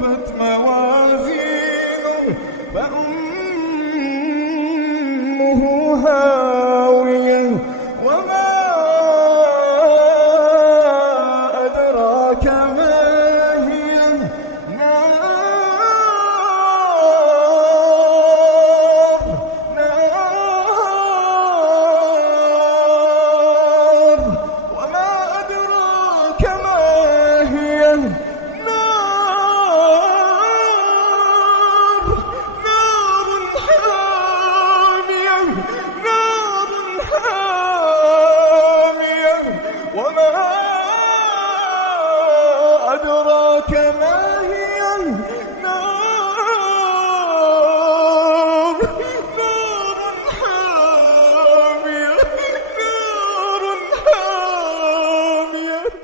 خفت موازينه فأمه هاوية وما أدراك ما هي نار وما أدراك ما هي